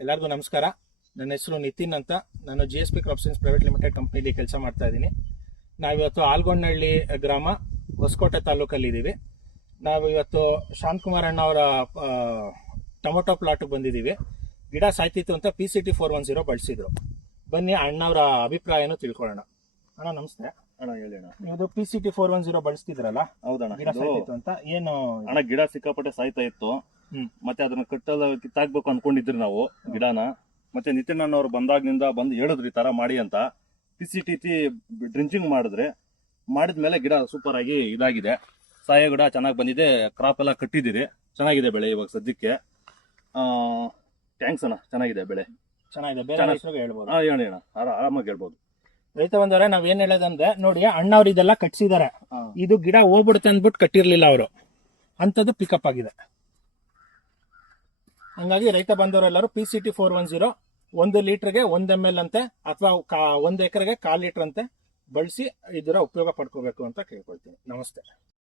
ಎಲ್ಲರಿಗೂ ನಮಸ್ಕಾರ. ನನ್ನ ಹೆಸರು ನಿತಿನ್ ಅಂತ. ನಾನು GSP crop science private limited ಕಂಪ್ನಿಲಿ ಕೆಲಸ ಮಾಡ್ತಾ ಇದ್ದೀನಿ. ನಾವಿವತ್ತು ಆಲ್ಗೊಂಡಹಳ್ಳಿ ಗ್ರಾಮ, ಹೊಸಕೋಟೆ ತಾಲೂಕಲ್ಲಿ ಇದ್ದೀವಿ. ನಾವಿವತ್ತು ಶಾಂತಕುಮಾರ್ ಅಣ್ಣ ಅವರ ಟೊಮೊಟೊ ಪ್ಲಾಟ್ಗೆ ಬಂದಿದ್ದೀವಿ. ಗಿಡ ಸಾಯ್ತಿತ್ತು ಅಂತ PCT 410 ಬಳಸಿದ್ರು. ಬನ್ನಿ ಅಣ್ಣವರ ಅಭಿಪ್ರಾಯನೂ ತಿಳ್ಕೊಳ್ಳೋಣ. ಅಣ್ಣ ನಮಸ್ತೆ. ಅಣ್ಣ ಹೇಳಿ ಅಣ್ಣ. ಇದು PCT 410 ಬಳಸ್ತಿದ್ರಲ್ಲ, ಹೌದಣ್ಣ. ಗಿಡ ಸಾಯ್ತಿತ್ತು ಅಂತ ಏನು ಅಣ್ಣ ಗಿಡ ಸಿಕ್ಕಾಪಟ್ಟೆ ಸಾಯ್ತಾ ಇತ್ತು. ಮತ್ತೆ ಅದನ್ನ ಕಿತ್ತಾಕ್ಬೇಕು ಅನ್ಕೊಂಡಿದ್ರಿ ನಾವು ಗಿಡನ. ಮತ್ತೆ ನಿತಿನ್ ಅಣ್ಣ ಅವ್ರು ಬಂದಾಗಿನಿಂದ ಬಂದು ಹೇಳಿದ್ರಿ ಈ ತರ ಮಾಡಿ ಅಂತ. PCT ಡ್ರಿಂಚಿಂಗ್ ಮಾಡಿದ್ಮೇಲೆ ಗಿಡ ಸೂಪರ್ ಆಗಿ ಇದಾಗಿದೆ. ಸಾಯೋ ಗಿಡ ಚೆನ್ನಾಗಿ ಬಂದಿದೆ. ಕ್ರಾಪ್ ಎಲ್ಲ ಕಟ್ಟಿದಿರಿ, ಚೆನ್ನಾಗಿದೆ ಬೆಳೆ ಇವಾಗ ಸದ್ಯಕ್ಕೆ. ಥ್ಯಾಂಕ್ಸ್ ಅಣ್ಣ, ಚೆನ್ನಾಗಿದೆ ಬೆಳೆ. ಚೆನ್ನಾಗಿದೆ. ಬೇರೆ ರೈತರಿಗೆ ಹೇಳ್ಬೋದು. ಹೇಳಿ ಅಣ್ಣ, ಆರಾಮಾಗಿ ಹೇಳ್ಬೋದು. ರೈತ ಬಂದವರೆ, ನಾವ್ ಏನ್ ಹೇಳೋದಂದ್ರೆ, ನೋಡಿ ಅಣ್ಣವ್ರು ಇದೆಲ್ಲ ಕಟ್ಸಿದಾರೆ. ಇದು ಗಿಡ ಹೋಗ್ಬಿಡುತ್ತೆ ಅಂದ್ಬಿಟ್ಟು ಕಟ್ಟಿರ್ಲಿಲ್ಲ ಅವರು, ಅಂತದ್ದು ಪಿಕಪ್ ಆಗಿದೆ. ಹಂಗಾಗಿ ರೈತ ಬಂದವರೆಲ್ಲರೂ PCT 410 1 ಲೀಟರ್ಗೆ 1 ml ಅಂತೆ, ಅಥವಾ 1 ಎಕರೆಗೆ 1/4 ಲೀಟರ್ ಅಂತೆ ಬಳಸಿ ಇದರ ಉಪಯೋಗ ಪಡ್ಕೋಬೇಕು ಅಂತ ಕೇಳ್ಕೊಳ್ತೀನಿ. ನಮಸ್ತೆ.